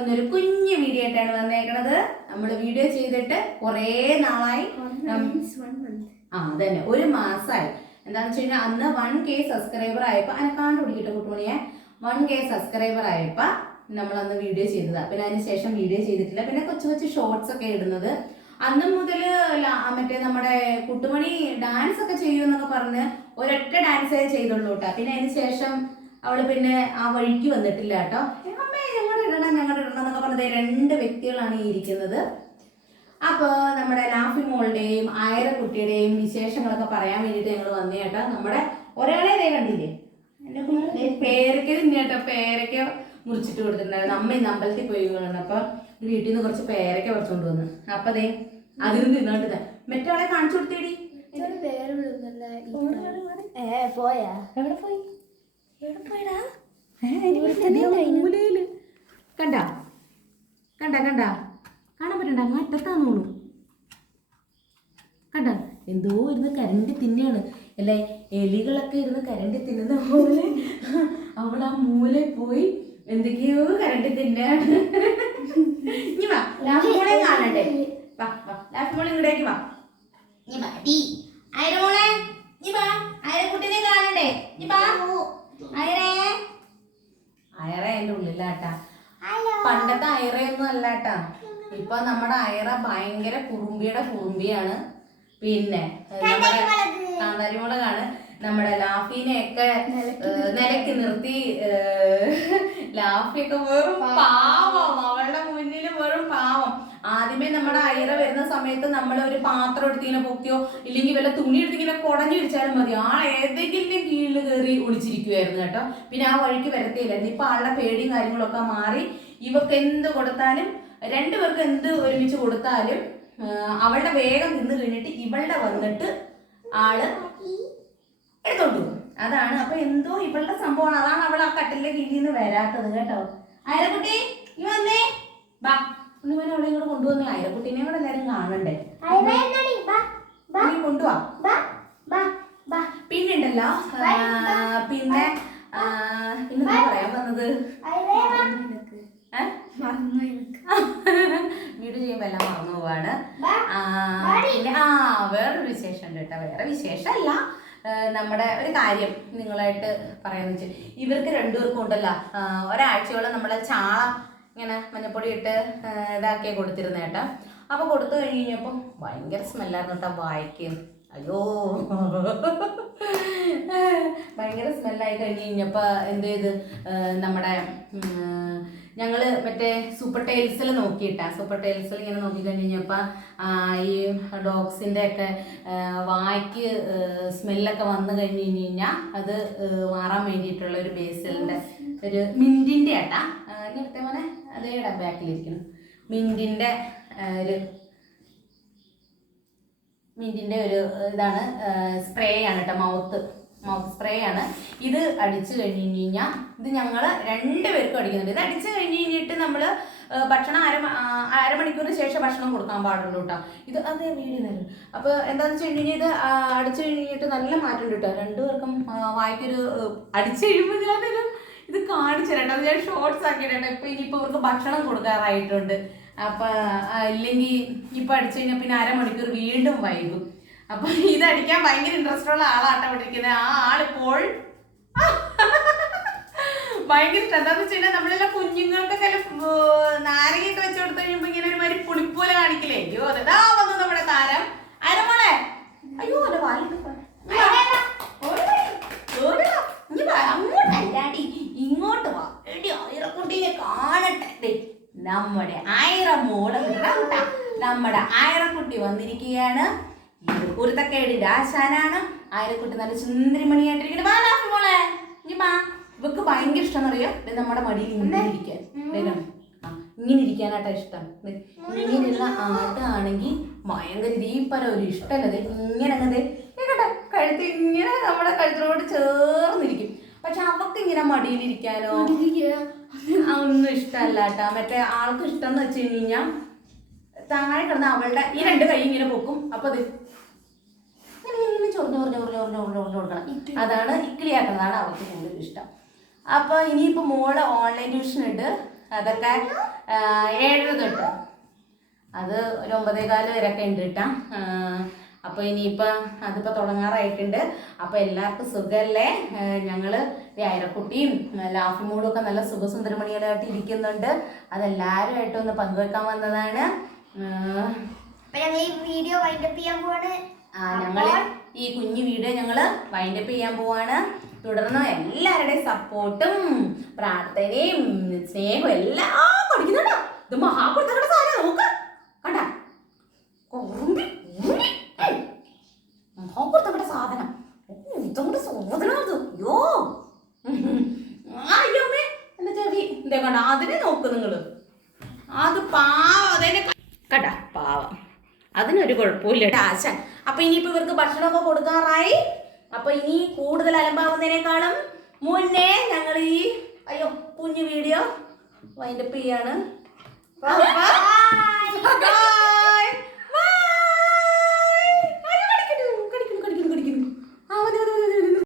ഇന്നൊരു കുഞ്ഞു വീഡിയോ ആയിട്ടാണ് വന്നേക്കണത്. നമ്മൾ വീഡിയോ ചെയ്തിട്ട് കുറേ നാളായി. അതന്നെ, ഒരു മാസമായി. എന്താണെന്ന് വെച്ച് കഴിഞ്ഞാൽ അന്ന് 1K സബ്സ്ക്രൈബർ ആയപ്പോൾ അനക്കാണ്ട് പിടിക്കട്ടെ കുട്ടുമണിയെ, 1K സബ്സ്ക്രൈബർ ആയപ്പോൾ നമ്മൾ അന്ന് വീഡിയോ ചെയ്തതാണ്. പിന്നെ അതിന് ശേഷം വീഡിയോ ചെയ്തിട്ടില്ല. പിന്നെ കൊച്ചു കൊച്ചു ഷോർട്സ് ഒക്കെ ഇടുന്നത് അന്ന് മുതൽ. മറ്റേ നമ്മുടെ കുട്ടുമണി ഡാൻസ് ഒക്കെ ചെയ്യുമെന്നൊക്കെ പറഞ്ഞ് ഒരൊറ്റ ഡാൻസേ ചെയ്തുള്ളൂ കേട്ടോ. പിന്നെ അതിന് ശേഷം അവള് പിന്നെ ആ വഴിക്ക് വന്നിട്ടില്ല കേട്ടോ. അമ്മേ ഞങ്ങളുടെ ഇടണം എന്നൊക്കെ പറഞ്ഞത് 2 വ്യക്തികളാണ് ഈ ഇരിക്കുന്നത്. അപ്പോൾ നമ്മുടെ ലാഫി മോളുടെയും ആയിരക്കുട്ടിയുടെയും വിശേഷങ്ങളൊക്കെ പറയാൻ വേണ്ടിയിട്ട് ഞങ്ങൾ വന്നേ കേട്ടോ. നമ്മുടെ ഒരാളെ കണ്ടില്ലേ, എൻ്റെ പേരയ്ക്ക തിന്നേട്ടോ. പേരയ്ക്ക മുറിച്ചിട്ട് കൊടുത്തിട്ടുണ്ടായിരുന്നു. അമ്മ ഇന്ന് അമ്പലത്തിൽ പോയി അപ്പോൾ വീട്ടിൽ നിന്ന് കുറച്ച് പേരയ്ക്ക പറിച്ചുകൊണ്ട് വന്നു. അപ്പം അതേ അതിന് തിന്നോട്ട് മറ്റാളെ കാണിച്ചു കൊടുത്തേടി. പോയാ എവിടെ പോയി? കണ്ടാ കണ്ടാ കണ്ടാ കാണാൻ പറ്റണ്ട, അങ്ങ് അറ്റത്താന്നോളൂ. കണ്ട എന്തോ ഇരുന്ന് കരണ്ടി തിന്നെയാണ്. അല്ലേ, എലികളൊക്കെ ഇരുന്ന് കരണ്ടി തിന്നുന്ന പോലെ അവിടെ ആ മൂലയിൽ പോയി എന്തൊക്കെയോ കരണ്ടി തിന്നാണ്. ഇനി വാ, ലാഫിമോളെ കാണണ്ടേ? വാ വാ, ലാഫിമോളെ ഇങ്ങോട്ടേക്ക് വാ. നീ വാ ടീ ആയിരമോളെ, നീ വാ, ആയിരക്കുട്ടിനെ കാണണ്ടേ? നീ വാ അയറ എൻ്റെ ഉള്ളിലാട്ടാ. പണ്ടത്തെ അയറയൊന്നും അല്ലാട്ടാ. ഇപ്പൊ നമ്മുടെ അയറ ഭയങ്കര കുറുമ്പിയാണ്. പിന്നെ നമ്മുടെ കാന്താരിമുളകാണ്. നമ്മുടെ ലാഫിനെയൊക്കെ നിലയ്ക്ക് നിർത്തി. ലാഫിയൊക്കെ വെറും പാവം, അവളുടെ മുന്നിൽ വെറും പാവം. ആദ്യമേ നമ്മുടെ അയറ വരുന്ന സമയത്ത് നമ്മൾ ഒരു പാത്രം എടുത്തിങ്ങനെ പൊക്കിയോ ഇല്ലെങ്കിൽ വല്ല തുണി എടുത്തിങ്ങനെ കുടഞ്ഞു വിരിച്ചാലും മതി, ഏതെങ്കിലും കീഴിൽ കയറി ഒളിച്ചിരിക്കുമായിരുന്നു കേട്ടോ. പിന്നെ ആ വഴിക്ക് വരത്തേയില്ലായിരുന്നു. ഇപ്പൊ ആളുടെ പേടിയും കാര്യങ്ങളൊക്കെ മാറി. ഇവർക്ക് എന്ത് കൊടുത്താലും, 2 പേർക്ക് എന്ത് ഒരുമിച്ച് കൊടുത്താലും അവളുടെ വേഗം തിന്നു കഴിഞ്ഞിട്ട് ഇവളുടെ വന്നിട്ട് ആള് എടുത്തോണ്ട് പോകും. അതാണ്. അപ്പൊ എന്തോ ഇവളുടെ സംഭവമാണ്. അതാണ് അവൾ ആ കട്ടിലെ കീഴിൽ നിന്ന് വരാത്തത് കേട്ടോ. ആയിരക്കുട്ടി നീ വന്നേ, ബാ ഒന്നുമനെ അവളെ ഇങ്ങോട്ട് കൊണ്ടുവന്നേ. ആയിരക്കുട്ടീനെ കൂടെ എല്ലാരും കാണണ്ടേ, നീ കൊണ്ടുവാ. പിന്നുണ്ടല്ലോ, പിന്നെ ഇന്നെന്താ പറയാൻ വന്നത്? വീഡിയോ ചെയ്യുമ്പോൾ എല്ലാം മറന്നു പോവാണ്. പിന്നെ വേറൊരു വിശേഷം ഉണ്ട് കേട്ടോ. വേറെ വിശേഷമല്ല, നമ്മുടെ ഒരു കാര്യം നിങ്ങളായിട്ട് പറയാന്ന് വെച്ചാൽ, ഇവർക്ക് 2 പേർക്കും ഉണ്ടല്ലോ ഒരാഴ്ചയോളം നമ്മളെ ചാള ഇങ്ങനെ മഞ്ഞപ്പൊടി ഇട്ട് ഇതാക്കിയ കൊടുത്തിരുന്ന കേട്ടോ. അപ്പോൾ കൊടുത്തു കഴിഞ്ഞപ്പോൾ ഭയങ്കര സ്മെല്ലായിരുന്നു കേട്ടോ വായിക്കും. അയ്യോ ഭയങ്കര സ്മെല്ലായി കഴിഞ്ഞപ്പോൾ എന്ത് ചെയ്ത്, നമ്മുടെ ഞങ്ങൾ മറ്റേ സൂപ്പർ ടൈൽസിൽ നോക്കിയിട്ടാ. സൂപ്പർ ടൈൽസിൽ ഇങ്ങനെ നോക്കി കഴിഞ്ഞപ്പോൾ ഈ ഡോഗ്സിൻ്റെ ഒക്കെ വായ്ക്ക് സ്മെല്ലൊക്കെ വന്നു കഴിഞ്ഞാൽ അത് മാറാൻ വേണ്ടിയിട്ടുള്ള ഒരു ബേസിലിൻ്റെ ഒരു മിൻറ്റിൻ്റെ ആട്ടാ. ഇങ്ങനത്തെ മോനെ അതേ ബാക്കിലിരിക്കണം. മിൻറ്റിൻ്റെ ഒരു ഇതാണ്, സ്പ്രേ ആണ് കേട്ടോ. മൗത്ത് സ്പ്രേ ആണ് ഇത്. അടിച്ചു കഴിഞ്ഞാൽ ഇത് ഞങ്ങൾ 2 പേർക്കും അടിക്കുന്നുണ്ട്. ഇത് അടിച്ചു കഴിഞ്ഞിട്ട് നമ്മൾ ഭക്ഷണം അരമണിക്കൂറിന് ശേഷം ഭക്ഷണം കൊടുക്കാൻ പാടുള്ളൂ കേട്ടോ. ഇത് അതേ വീഡിയോ തരും. അപ്പോൾ എന്താണെന്ന് വെച്ച് കഴിഞ്ഞാൽ ഇത് അടിച്ചു കഴിഞ്ഞിട്ട് നല്ല മാറ്റം കേട്ടോ. 2 പേർക്കും വായിക്കൊരു അടിച്ചു കഴിയുമ്പോൾ ഞാനൊരു ഇത് കാണിച്ചു തരട്ടോ. അത് ഞാൻ ഷോർട്സ് ആക്കിയിട്ടോ. ഇപ്പം ഇനിയിപ്പോൾ ഇവർക്ക് ഭക്ഷണം കൊടുക്കാറായിട്ടുണ്ട്. അപ്പം ഇല്ലെങ്കിൽ ഇപ്പം അടിച്ചു കഴിഞ്ഞാൽ പിന്നെ അരമണിക്കൂർ വീണ്ടും വൈകും. അപ്പം ഇതടിക്കാൻ ഭയങ്കര ഇൻട്രസ്റ്റ് ഉള്ള ആളാട്ടോ പഠിക്കുന്നത്. ആ ആളിപ്പോൾ ഭയങ്കര ഇഷ്ടം. എന്താന്ന് വെച്ച് കഴിഞ്ഞാൽ നമ്മളെല്ലാം കുഞ്ഞുങ്ങൾക്കൊക്കെ നാരങ്ങയൊക്കെ വെച്ച് കൊടുത്തു കഴിയുമ്പോൾ ഇങ്ങനെ ഒരു മാതിരി പുളിപ്പോലെ കാണിക്കില്ലേ. അയ്യോ അതാ വന്നു നമ്മുടെ താരം അരമോളെ. അയ്യോ അല്ല അങ്ങോട്ടല്ലാടി ഇങ്ങോട്ട് വാ. എടി ആയിരക്കുട്ടീനെ കാണട്ടെ. നമ്മുടെ ആയിരമോള് കേട്ടാ, നമ്മുടെ ആയിരക്കുട്ടി വന്നിരിക്കുകയാണ്. ഇത് കുരുത്തക്കേടിന്റെ ആശാനാണ്. ആയിരക്കുട്ടി നല്ല സുന്ദരിമണിയായിട്ടിരിക്കുന്നത്. വാ ലാഫി മോളെ, ഇവക്ക് ഭയങ്കര ഇഷ്ടം അറിയാം നമ്മുടെ മടിയിൽ ഇങ്ങനെ ഇരിക്കാൻ. ഇങ്ങനെ ഇരിക്കാനായിട്ടാ ഇഷ്ടം. ഇങ്ങനെയുള്ള ആട്ടാണെങ്കിൽ ഭയങ്കര ദീപരം ഒരു ഇഷ്ടമല്ലത്. ഇങ്ങനെ അങ്ങനെ കേട്ടെ കഴുത്ത് ഇങ്ങനെ നമ്മുടെ കഴുത്തിനോട് ചേർന്നിരിക്കും. പക്ഷെ അവക്ക് ഇങ്ങനെ മടിയിലിരിക്കാനോ ഒന്നും ഇഷ്ടമല്ല കേട്ടാ. മറ്റേ ആൾക്ക് ഇഷ്ടം എന്ന് വെച്ച് കഴിഞ്ഞാൽ താഴെ കിടന്ന് അവളുടെ ഈ 2 കൈ ഇങ്ങനെ പൊക്കും. അപ്പൊ അത് ഇങ്ങനെ ചൊറിഞ്ഞ് കൊടുക്കണം. അതാണ് ഇക്കിളിയാക്കുന്നതാണ് അവർക്ക് കൂടുതൽ ഇഷ്ടം. അപ്പോൾ ഇനിയിപ്പോൾ മോള് ഓൺലൈൻ ട്യൂഷൻ ഉണ്ട്. അതൊക്കെ 7:30 തൊട്ട്, അത് ഒരു 9:15 വരെയൊക്കെ ഉണ്ട് കേട്ടാ. അപ്പോൾ ഇനിയിപ്പോൾ അതിപ്പോൾ തുടങ്ങാറായിട്ടുണ്ട്. അപ്പോൾ എല്ലാവർക്കും സുഖമല്ലേ? ഞങ്ങൾ അയരക്കുട്ടിയും ലാഫിമോളും ഒക്കെ നല്ല സുഖസുന്ദരമണികളായിട്ട് ഇരിക്കുന്നുണ്ട്. അതെല്ലാവരുമായിട്ടും ഒന്ന് പങ്കുവെക്കാൻ വന്നതാണ്. ഞങ്ങൾ ഈ വീഡിയോ വൈൻഡപ്പ് ചെയ്യാൻ പോവാണ്. ഞങ്ങൾ ഈ കുഞ്ഞു വീഡിയോ ഞങ്ങൾ വൈൻഡപ്പ് ചെയ്യാൻ പോവാണ്. തുടർന്ന് എല്ലാവരുടെയും സപ്പോർട്ടും പ്രാർത്ഥനയും സ്നേഹവും എല്ലാം പഠിക്കുന്നുണ്ടോ. ഇത് മഹാപുരത്തങ്ങളുടെ സാധനം നോക്ക് കണ്ട, മഹാപുരത്തങ്ങളുടെ സാധനം ഇതുകൊണ്ട് സോദനം. അയ്യോ അയ്യോമ്മേ എന്റെ ചെവി എന്തേ കണ്ട, അതിനെ നോക്ക് നിങ്ങള്. അത് പാവം, അതിനെ കണ്ട പാവം, അതിനൊരു കുഴപ്പമില്ല ആശ. അപ്പൊ ഇനിയിപ്പോ ഇവർക്ക് ഭക്ഷണമൊക്കെ കൊടുക്കാറായി. അപ്പൊ ഇനി കൂടുതൽ അലമ്പാവുന്നതിനേക്കാളും മുന്നേ ഞങ്ങൾ ഈ കുഞ്ഞു വീഡിയോ വൈൻഡപ്പ് ചെയ്യാണ്.